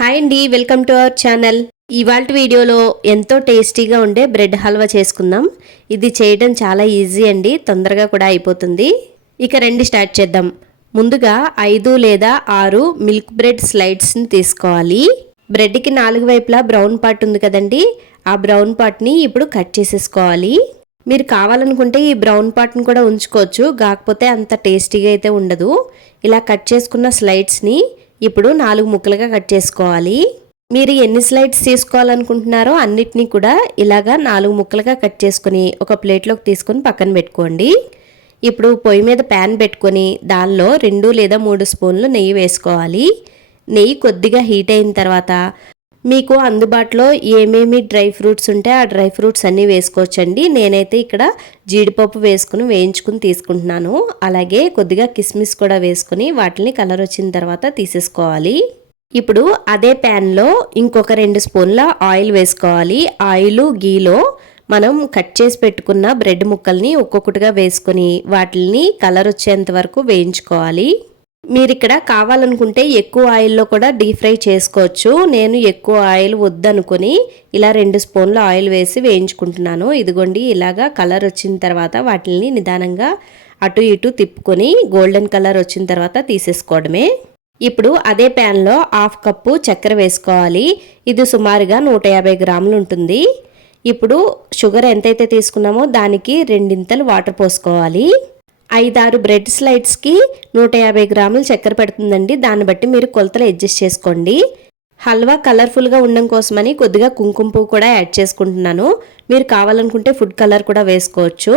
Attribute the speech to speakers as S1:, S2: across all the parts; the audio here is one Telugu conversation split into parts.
S1: హాయ్ అండి వెల్కమ్ టు అవర్ ఛానల్. ఇవాళ వీడియోలో ఎంతో టేస్టీగా ఉండే బ్రెడ్ హల్వా చేసుకుందాం. ఇది చేయడం చాలా ఈజీ అండి తొందరగా కూడా అయిపోతుంది. ఇక రెండు స్టార్ట్ చేద్దాం. ముందుగా ఐదు లేదా ఆరు మిల్క్ బ్రెడ్ స్లైడ్స్ని తీసుకోవాలి. బ్రెడ్కి నాలుగు వైపులా బ్రౌన్ పార్ట్ ఉంది కదండి ఆ బ్రౌన్ పార్ట్ని ఇప్పుడు కట్ చేసేసుకోవాలి. మీరు కావాలనుకుంటే ఈ బ్రౌన్ పార్ట్ని కూడా ఉంచుకోవచ్చు కాకపోతే అంత టేస్టీగా అయితే ఉండదు. ఇలా కట్ చేసుకున్న స్లైడ్స్ని ఇప్పుడు నాలుగు ముక్కలుగా కట్ చేసుకోవాలి. మీరు ఎన్ని స్లైడ్స్ తీసుకోవాలనుకుంటున్నారో అన్నిటినీ కూడా ఇలాగా నాలుగు ముక్కలుగా కట్ చేసుకుని ఒక ప్లేట్లోకి తీసుకొని పక్కన పెట్టుకోండి. ఇప్పుడు పొయ్యి మీద ప్యాన్ పెట్టుకొని దానిలో రెండు లేదా మూడు స్పూన్లు నెయ్యి వేసుకోవాలి. నెయ్యి కొద్దిగా హీట్ అయిన తర్వాత మీకు అందుబాటులో ఏమేమి డ్రై ఫ్రూట్స్ ఉంటే ఆ డ్రై ఫ్రూట్స్ అన్నీ వేసుకోవచ్చండి. నేనైతే ఇక్కడ జీడిపప్పు వేసుకుని వేయించుకుని తీసుకుంటున్నాను. అలాగే కొద్దిగా కిస్మిస్ కూడా వేసుకుని వాటిని కలర్ వచ్చిన తర్వాత తీసేసుకోవాలి. ఇప్పుడు అదే ప్యాన్లో ఇంకొక రెండు స్పూన్ల ఆయిల్ వేసుకోవాలి. ఆయిల్ గీలో మనం కట్ చేసి పెట్టుకున్న బ్రెడ్ ముక్కల్ని ఒక్కొక్కటిగా వేసుకొని వాటిని కలర్ వచ్చేంత వరకు వేయించుకోవాలి. మీరు ఇక్కడ కావాలనుకుంటే ఎక్కువ ఆయిల్లో కూడా డీప్ ఫ్రై చేసుకోవచ్చు. నేను ఎక్కువ ఆయిల్ వద్దనుకొని ఇలా రెండు స్పూన్లు ఆయిల్ వేసి వేయించుకుంటున్నాను. ఇదిగోండి ఇలాగా కలర్ వచ్చిన తర్వాత వాటిని నిదానంగా అటు ఇటు తిప్పుకొని గోల్డెన్ కలర్ వచ్చిన తర్వాత తీసేసుకోవడమే. ఇప్పుడు అదే ప్యాన్లో హాఫ్ కప్పు చక్కెర వేసుకోవాలి. ఇది సుమారుగా నూట యాభై గ్రాములు ఉంటుంది. ఇప్పుడు షుగర్ ఎంతైతే తీసుకున్నామో దానికి రెండింతలు వాటర్ పోసుకోవాలి. ఐదారు బ్రెడ్ స్లైడ్స్కి నూట యాభై గ్రాములు చక్కెర పెడుతుందండి. దాన్ని బట్టి మీరు కొలతలు అడ్జస్ట్ చేసుకోండి. హల్వా కలర్ఫుల్గా ఉండడం కోసమని కొద్దిగా కుంకుమ పువ్వు కూడా యాడ్ చేసుకుంటున్నాను. మీరు కావాలనుకుంటే ఫుడ్ కలర్ కూడా వేసుకోవచ్చు.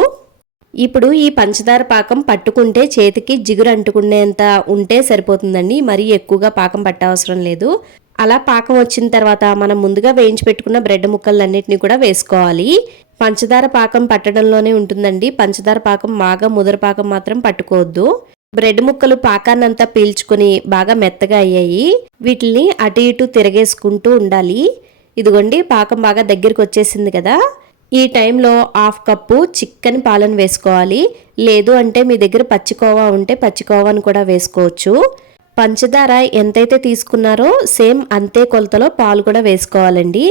S1: ఇప్పుడు ఈ పంచదార పాకం పట్టుకుంటే చేతికి జిగురు అంటుకునేంత ఉంటే సరిపోతుందండి. మరీ ఎక్కువగా పాకం పట్టవసరం లేదు. అలా పాకం వచ్చిన తర్వాత మనం ముందుగా వేయించి పెట్టుకున్న బ్రెడ్ ముక్కలన్నింటినీ కూడా వేసుకోవాలి. పంచదార పాకం పట్టడంలోనే ఉంటుందండి. పంచదార పాకం బాగా ముదర పాకం మాత్రం పట్టుకోవద్దు. బ్రెడ్ ముక్కలు పాకాన్నంతా పీల్చుకొని బాగా మెత్తగా అయ్యాయి. వీటిని అటు ఇటు తిరగేసుకుంటూ ఉండాలి. ఇదిగోండి పాకం బాగా దగ్గరికి వచ్చేసింది కదా. ఈ టైంలో హాఫ్ కప్పు చిక్కని పాలను వేసుకోవాలి. లేదు అంటే మీ దగ్గర పచ్చికోవా ఉంటే పచ్చికోవాను కూడా వేసుకోవచ్చు. పంచదార ఎంతైతే తీసుకున్నారో సేమ్ అంతే కొలతలో పాలు కూడా వేసుకోవాలండి.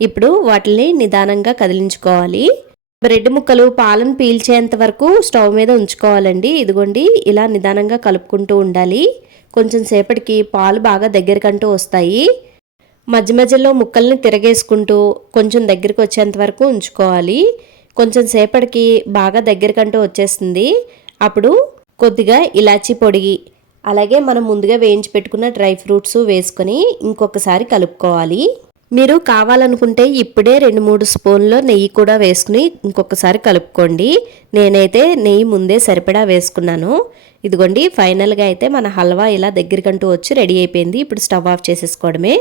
S1: ఇప్పుడు వాటిని నిదానంగా కదిలించుకోవాలి. బ్రెడ్ ముక్కలు పాలను పీల్చేంత వరకు స్టవ్ మీద ఉంచుకోవాలండి. ఇదిగోండి ఇలా నిదానంగా కలుపుకుంటూ ఉండాలి. కొంచెం సేపటికి పాలు బాగా దగ్గరకంటూ వస్తాయి. మధ్య మధ్యలో ముక్కల్ని తిరగేసుకుంటూ కొంచెం దగ్గరికి వచ్చేంత వరకు ఉంచుకోవాలి. కొంచెం సేపటికి బాగా దగ్గరకంటూ వచ్చేస్తుంది. అప్పుడు కొద్దిగా ఇలాచీ పొడి అలాగే మనం ముందుగా వేయించి పెట్టుకున్న డ్రై ఫ్రూట్స్ వేసుకొని ఇంకొకసారి కలుపుకోవాలి. మీరు కావాలనుకుంటే ఇప్పుడే రెండు మూడు స్పూన్లో నెయ్యి కూడా వేసుకుని ఇంకొకసారి కలుపుకోండి. నేనైతే నెయ్యి ముందే సరిపడా వేసుకున్నాను. ఇదిగోండి ఫైనల్గా అయితే మన హల్వా ఇలా దగ్గరికంటూ వచ్చి రెడీ అయిపోయింది. ఇప్పుడు స్టవ్ ఆఫ్ చేసేసుకోవడమే.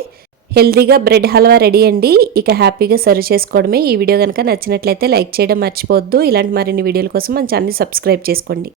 S1: హెల్తీగా బ్రెడ్ హల్వా రెడీ అండి. ఇక హ్యాపీగా సర్వ్ చేసుకోవడమే. ఈ వీడియో కనుక నచ్చినట్లయితే లైక్ చేయడం మర్చిపోవద్దు. ఇలాంటి మరిన్ని వీడియోల కోసం మన ఛానల్ సబ్స్క్రైబ్ చేసుకోండి.